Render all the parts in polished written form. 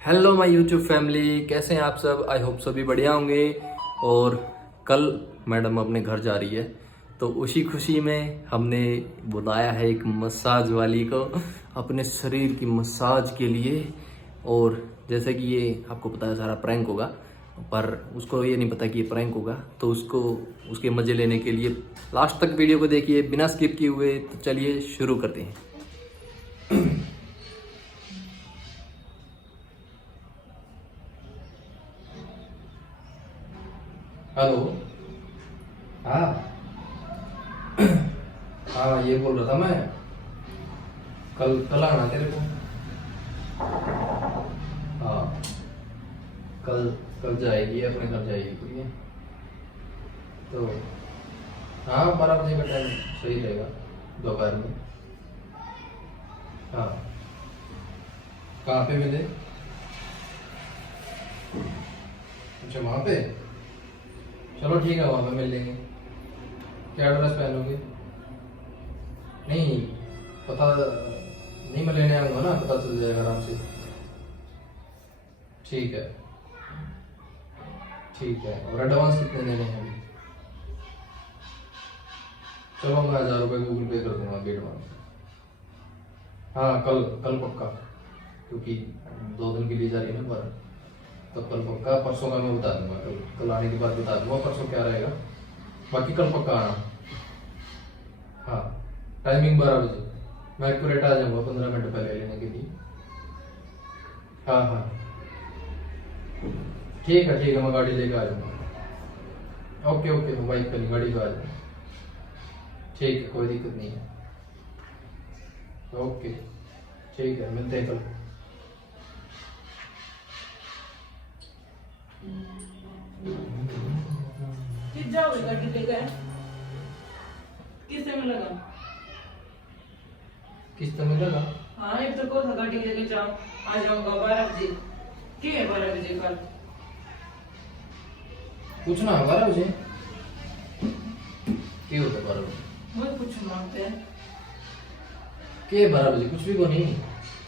Hello my YouTube family, कैसे हैं आप सब। आई होप सभी बढ़िया होंगे। और कल मैडम अपने घर जा रही है, तो उसी खुशी में हमने बुलाया है एक मसाज वाली को अपने शरीर की मसाज के लिए। और जैसे कि ये आपको पता है सारा प्रैंक होगा, पर उसको ये नहीं पता कि ये प्रैंक होगा, तो उसको उसके मज़े लेने के लिए लास्ट तक वीडियो को देखिए बिना स्किप किए हुए। तो चलिए शुरू करते हैं। हेलो। हाँ हाँ, ये बोल रहा था मैं, कल कल आना तेरे को। हाँ, कल कल जाएगी, अपने घर जाएगी ठीक है। तो हाँ, 12 बजे का टाइम सही रहेगा दोपहर में। हाँ, कहाँ पे मिले? अच्छा, वहाँ पे। चलो ठीक है, वहाँ पे मिल लेंगे। क्या ड्रेस पहनोगे? नहीं पता नहीं, मैं लेने आऊँगा ना, पता चल जाएगा आराम से। ठीक है ठीक है। और एडवांस कितने देने हैं अभी? चलो मैं 1000 रुपये गूगल पे कर दूंगा एडवांस। हाँ, कल कल पक्का, क्योंकि 2 दिन के लिए जा रही है ना बाहर, तो कल पक्का। परसों का मैं बता दूंगा, कल आने के बाद बता दूंगा परसों क्या रहेगा। बाकी कल पक्का आना। हाँ, टाइमिंग 12 बजे। मैं एक्यूरेट आ जाऊंगा 15 मिनट पहले लेने के लिए। हाँ हाँ ठीक है, मैं गाड़ी लेकर आ जाऊंगा। ओके ओके, मैं बाइक पे नहीं, गाड़ी पे आ जाऊंगा। ठीक है, कोई दिक्कत नहीं है। ओके ठीक है, मिलते हैं कल। किस जाओगे गाड़ी लेकर? किससे मिलेगा? किस तरह मिलेगा? हाँ, एक तो को था गाड़ी लेकर जाओ, आ जाऊंगा 12 बजे। ठीक है, 12 बजे कल। कुछ ना, 12 बजे क्या होता है 12 बजे? बहुत कुछ मांगते हैं। के 12 बजे कुछ भी को नहीं।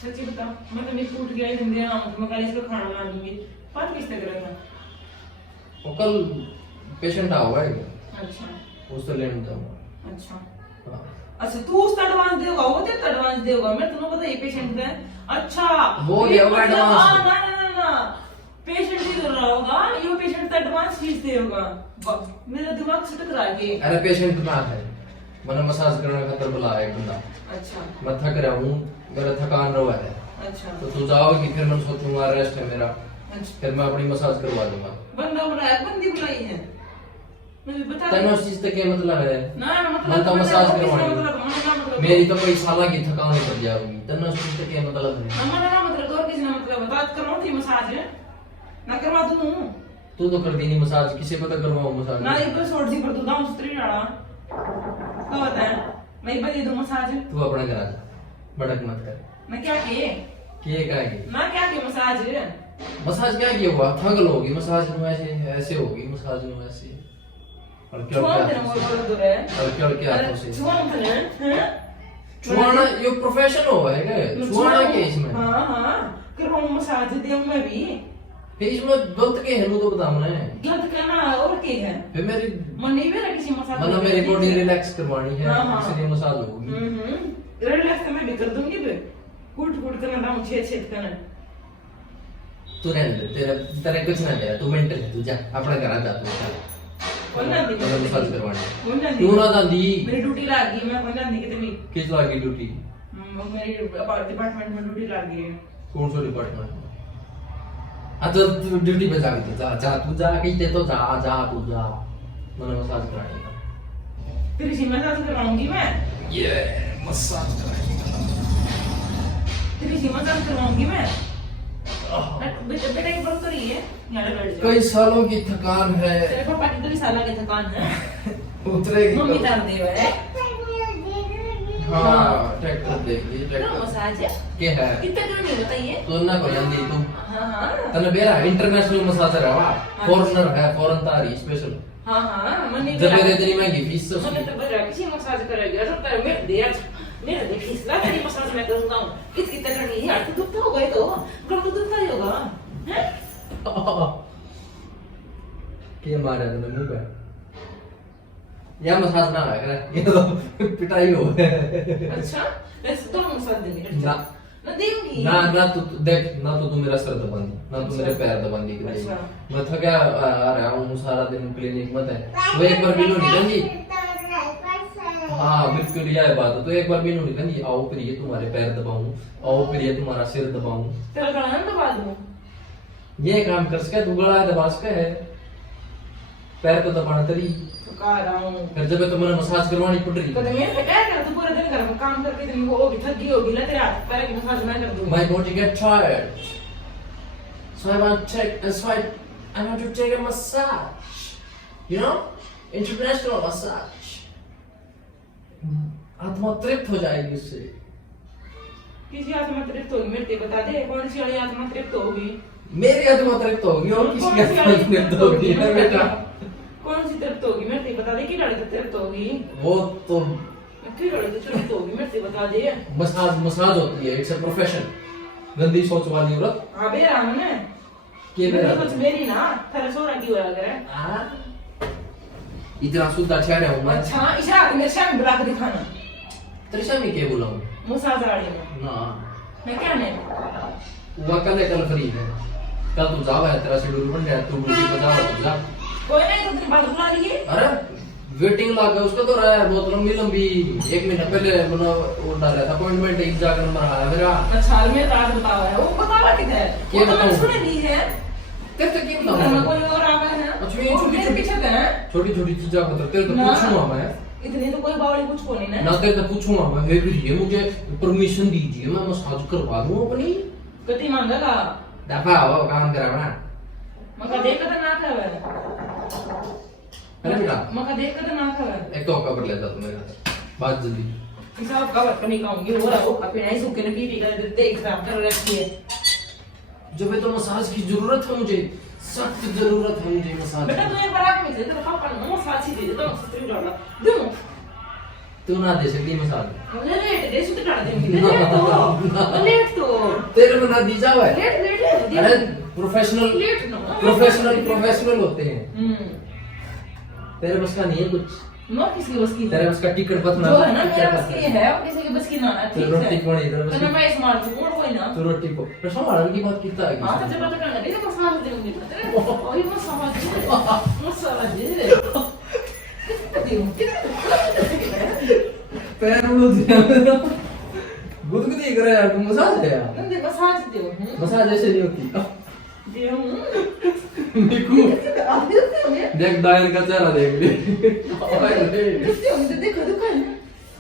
सच्ची बता, मैं तो नहीं फूट गया दिन दिया, मैं कल इसको खाना बना दूंगी। बात किस तरह करेगा? और कल पेशेंट आओगा एक, अच्छा उससे लेने जाऊंगा। अच्छा हाँ। अच्छा, तू उसका एडवांस देगा, वो तेरा एडवांस देगा। मैं तुम्हें पता ये पेशेंट है। अच्छा, वो ये देगा मतलब- एडवांस। हाँ, ना ना ना ना, पेशेंट ही दे रहा होगा, ये पेशेंट तो एडवांस फीस देगा। मेरा दिमाग से टकरा के। अरे पेशेंट ना है, मैंने मसाज करने खातर बुलाया एक बंदा। अच्छा मैं थक रहा हूँ, मेरा थकान रहा है, अच्छा तो तू जाओगी, फिर मैं सोचूंगा रेस्ट है मेरा, अच्छा। फिर मैं अपनी मसाज करवा दूंगा। बंदा बुलाया, बंदी बुलाई है, मुझे बता तेन उस चीज से क्या मतलब है? ना मतलब मैं तो मसाज करवानी। मतलब मेरी तो कोई साला की थकान ही पड़ जाएगी, तेन उस चीज से क्या मतलब है? हमारा मतलब और किसी ने मतलब बात करवाओ थी मसाज ना करवा दूं। तू तो कर दी नहीं मसाज, किसे पता करवाओ मसाज? ना एक बार छोड़ दी पर तू दाम सुतरी डाला क्या होता है? मैं बता दूं मसाज। तू अपने घर आ जा, भड़क मत कर। मैं क्या किए? क्या है? मैं क्या किए मसाज? मसाज क्या किया हुआ? थक लोगी मसाज में, ऐसे ऐसे होगी मसाज में ऐसे। और क्या छुआ तेरा क्या मोर बोल दूर है। और क्या अरे उसे छुआ मत हैं? छुआना ये प्रोफेशन हो है क्या? छुआना के इसमें? हां हां, करवाऊं मसाज दे मैं भी। फिर इसमें गलत के है तो बता मुझे। गलत करना और के है? फिर मेरी मन नहीं मेरा किसी मसाज मतलब मेरी बॉडी रिलैक्स करवानी है, हाँ, हाँ। इसलिए मसाज होगी। रिलैक्स तो मैं भी कर दूंगी बे। कूट कूट करना दाम छेद छेद करना। तू रहने दे, तेरा तेरा कुछ ना दे, तू मेंटल है, तू जा अपने घर आ जा तू। कौन ना दी? मतलब मसाज करवानी है। कौन ना दी? क्यों ना दादी? मेरी ड्यूटी लग गई, मैं कौन ना दी कितनी? किस लगी ड्यूटी? मेरी डिपार्टमेंट में ड्यूटी लग गई है। कौन सा डिपार्टमेंट? हाँ तो तू ड्यूटी पे जा, जा जा तू जा, कहते तो जा जा तू जा, मैंने मसाज करानी है। तेरी सी मसाज करवाऊंगी मैं। ये मसाज करानी तेरी सी मसाज करवाऊंगी मैं। है। बेटा बेटा ये बात तो रही है, यहाँ बैठ जा। कई सालों की थकान है, तेरे पापा की तो भी साला की थकान है। उतरेगी मम्मी कब? तार दे है। हाँ ट्रैक्टर देख ली, ना ट्रैक्टर मसाज है। क्या है? कितना क्यों नहीं बताइए? तो ना को जल्दी तू हाँ हाँ तने बेरा इंटरनेशनल मसाजर है वा, फॉरेनर है, फॉरेन तारी स्पेशल। हाँ हाँ, मैंने जब मेरे इतनी महंगी फीस से मैंने तो बजा किसी मसाज करेगा, सब तेरे में दे मेरा देखिए इसला तेरी मसाज मैं करूंगा कितनी तक करनी है यार तू दुखता होगा ये तो कब तो दुखता ही होगा हैं के मारा तूने मुंह पे या मसाज ना है ये तो पिटाई हो अच्छा वैसे तो मसाज देंगे ना ना देंगी ना ना तू देख ना तो तू मेरा सर दबानी ना तू मेरे पैर दबानी के लिए मैं थका आ रहा हूँ सारा दिन क्लिनिक मत है वो एक बार भी नहीं गंजी हाँ बिल्कुल यह बात है तो एक बार भी नहीं गंजी आओ फिर ये तुम्हारे पैर दबाऊं आओ फिर ये तुम्हारा सिर दबाऊं तेरा गला दबा दूं ये काम कर सके तू गला दबा सके है पैर को दबाना तेरी थका रहा हूँ फिर जब तो मैंने मसाज करवानी पड़ रही कदम ये क्या कर तू पूरे दिन घर में काम करके इतनी वो होगी थकी होगी ना तेरे हाथ पैर की मसाज मैं कर दूंगा my body get tired so I want to take a massage you know international massage आत्मा तृप्त हो जाएगी उससे किसी आत्मा तृप्त होगी मेरे को बता दे कौन सी वाली आत्मा तृप्त होगी मेरी आत्मा तृप्त होगी और किसकी आत्मा तृप्त होगी ना बेटा कौन सी तृप्त होगी मेरे को बता दे कि लड़े तो तृप्त होगी वो तो कि लड़े तो तृप्त होगी मेरे को बता दे मसाज होती है इट्स अ प्रोफेशन गंदी सोच वाली औरत हां बे राम ने के मेरी सोच मेरी ना तेरा सोरा की होया करे हां इतना सुद्धा ठहरा हूं मैं अच्छा इशारा मेरे सामने बुला के दिखाना तेरे सामने क्या बोलाऊं मसाज वाली में ना मैं क्या नहीं वो कल फ्री है कल तू जावा है तेरा शेड्यूल बन गया तू ड्यूटी पे जावा तू जा कोई नहीं तो तेरी बात बुला लीजिए अरे वेटिंग लगा उसका तो रहा है बहुत लंबी लंबी एक महीना पहले मैंने वो डाला था अपॉइंटमेंट एक जगह नंबर आया मेरा अच्छा मेरे राज बतावा है वो बतावा किधर है क्या बताऊं सुने नहीं है तेरे तक क्यों घर में बताऊं कोई और आवा है अच्छा ये छोटी मेरे पीछे है छोटी छोटी चीजें बता तेरे तो ना। पूछूंगा मैं इतनी तो कोई बावली कुछ को नहीं ना तेरे तो पूछूंगा मैं हे फिर ये मुझे परमिशन दीजिए मैं मसाज करवा दूं अपनी कति मांगेगा दफा आओ काम कराना मका देख कर ना खावे अरे बेटा मका देख कर ना खावे एक तो कवर ले जा तू मेरे हाथ बात जल्दी हिसाब का वर्क नहीं कहूंगी वो रहा वो अपने नहीं सुख के लगी टी कर देते एग्जाम कर रखी है जब ये तो मसाज की जरूरत है मुझे सख्त जरूरत है मुझे मसाज बेटा की। तू ये बरात में तेरे पापा ने मसाज ही दे दे तो सस्ते डाला दे तू ना दे सकती मसाज मुझे लेट दे सुते डाल देंगे लेट तो तेरे में ना दी जावा है लेट लेट अरे प्रोफेशनल लेट ना प्रोफेशनल होते हैं तेरे बस का नहीं है कुछ नो किसी बस की तेरे बस का टिकट बतना जो है ना मेरा बस की है और किसी की बस की ना है ठीक है रोटी कौन इधर बस तो मैं स्मार्ट हूं कौन कोई ना तू रोटी को पर संभालने की बात कितना हां तो है जब तक करना नहीं तो मसाज देंगे तेरे और ये मसाज दे पैर उड़ दिया गुदगुदी कर यार तू मसाज है यार नंदे मसाज दे मसाज ऐसे नहीं होती दे देखो देख डायल का चेहरा देख ले देखो देखो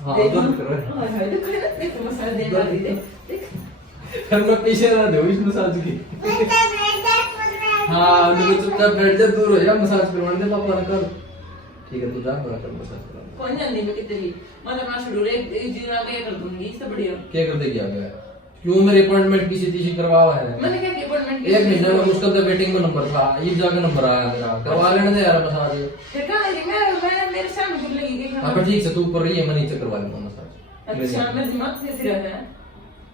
हाँ दर्द कर रहा है हां हां देखो देखो मसाज दे वाली देख हम लोग पीछे ना दो इस मसाज की हाँ तो चुपचाप बैठ जा दूर हो जा मसाज करवाने दे पापा कर ठीक है तू जा कर मसाज करा कौन जाने में कितनी मतलब मैं शेड्यूल एक दिन आगे कर दूंगी इससे बढ़िया क्या कर देगी आगे क्यों मेरे अपॉइंटमेंट किसी तीसी करवावा है मैंने क्या अपॉइंटमेंट एक महीने में मुश्किल से वेटिंग में नंबर था ये जाके नंबर आया मेरा करवा लेने दे यार मसाज फिर कहा मैं मेरे सामने बोल लगी कि अब ठीक से तू ऊपर रही है मैं नीचे करवा लूंगा मसाज अच्छा मेरे दिमाग में फिर है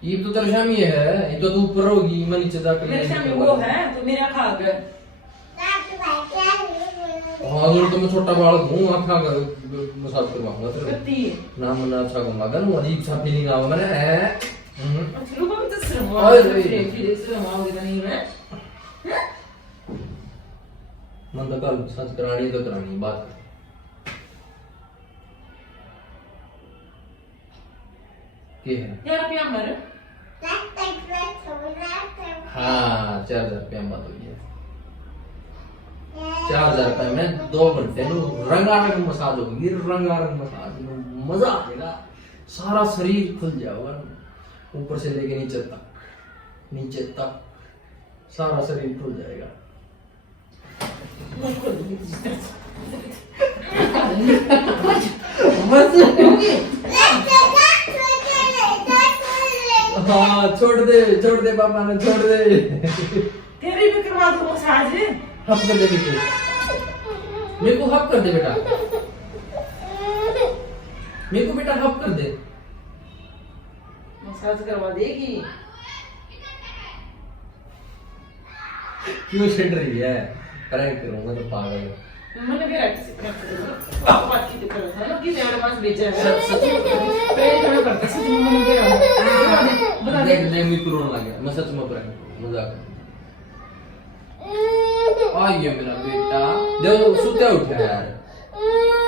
ये तो तेरे सामने है ये तो तू ऊपर होगी मैं नीचे जाकर मेरे सामने वो है तो मेरा खा गया हाँ अगर तो मैं छोटा बालक हूँ आँखा का मसाज करवाऊंगा तेरे कत्ती ना मैं अच्छा कहूंगा अगर वो अजीब सा फीलिंग आवा मैंने है अच्छा लोगों में तो सिर्फ ओए, ओए। फिर सिर्फ आओगे नहीं मैं मन तो कल मसाज करानी तो करानी बात क्या है यार पिया मर हाँ 4,000 रुपया बात हुई है 4,000 रुपये में 2 घंटे रंगारंग मसाज होगी रंगारंग मसाज में मजा आएगा सारा शरीर खुल जाएगा ऊपर से लेके नीचे तक सारा शरीर खुल जाएगा हाँ छोड़ दे पापा ने छोड़ दे तेरी भी करवा दो मसाज हक कर दे मेरे को हक कर दे बेटा मेरे को बेटा हक कर दे मसाज करवा देगी। क्यों छिड़ रही है? प्रैंक करूंगा तो पागल। मैंने भी राइट से प्रैंक कर पापा बात की कर रहा था कि एडवांस भेजा है प्रैंक करना पड़ता सच में मैंने भी बता दे देख मैं कोरोना लग गया। मैं सच में प्रैंक मजाक। आइए मेरा बेटा, देखो सुते उठे यार।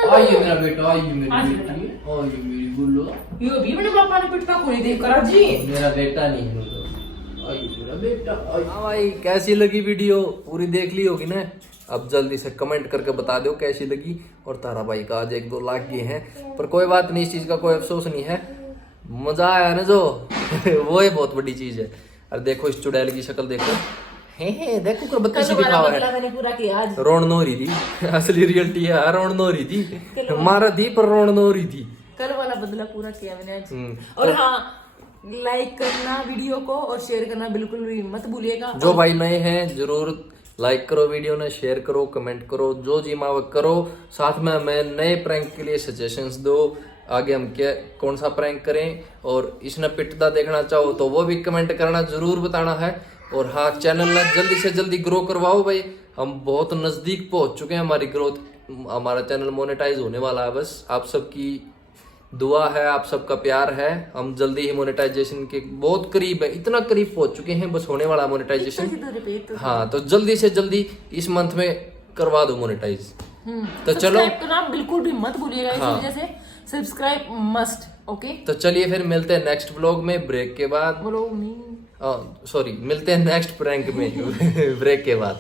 आइए मेरा बेटा, आइए मेरी बेटी, आइए मेरी गुल्लो। यो भी मैंने पापा ने पिटता कोई देख करा जी। मेरा बेटा नहीं है तो। आइए मेरा बेटा। हाँ भाई, कैसी लगी वीडियो? पूरी देख ली होगी ना? अब जल्दी से कमेंट करके बता दो कैसी लगी। और तारा भाई का आज 1-2 लाख गए हैं, पर कोई बात नहीं, इस चीज का कोई अफसोस नहीं है। मजा आया ना जो वो ही बहुत बड़ी चीज है। और देखो इस चुड़ैल की शक्ल देखो, हे देखो कर बत्तीसी दिखावा है। मैंने पूरा किया आज। रोन नो रही थी असली रियलिटी है। रोन नो रही थी, मारा थी पर रोन नो रही थी। कल वाला बदला पूरा किया मैंने आज। हम्म। और हाँ, लाइक करना वीडियो को और शेयर करना बिल्कुल भी मत भूलिएगा। जो भाई नए हैं जरूर लाइक करो वीडियो ने, शेयर करो, कमेंट करो, जो जी माँ करो। साथ में हमें नए प्रैंक के लिए सजेशंस दो, आगे हम क्या कौन सा प्रैंक करें। और इसने पिटदा देखना चाहो तो वो भी कमेंट करना जरूर बताना है। और हाँ, चैनल ने जल्दी से जल्दी ग्रो करवाओ भाई, हम बहुत नजदीक पहुंच चुके हैं हमारी ग्रोथ। हमारा चैनल मोनेटाइज होने वाला है, बस आप सबकी दुआ है, आप सबका प्यार है। हम जल्दी ही मोनेटाइजेशन के बहुत करीब है, इतना करीब पहुंच चुके हैं, बस होने वाला मोनेटाइजेशन। हाँ, तो जल्दी से जल्दी इस मंथ में करवा दो मोनेटाइज। तो चलो, सब्सक्राइब करना बिल्कुल भी मत भूलिएगा। इस हाँ। वजह से सब्सक्राइब मस्ट। ओके, तो चलिए फिर मिलते हैं नेक्स्ट व्लॉग में ब्रेक के बाद। बोलो सॉरी, मिलते हैं नेक्स्ट प्रैंक में ब्रेक के बाद।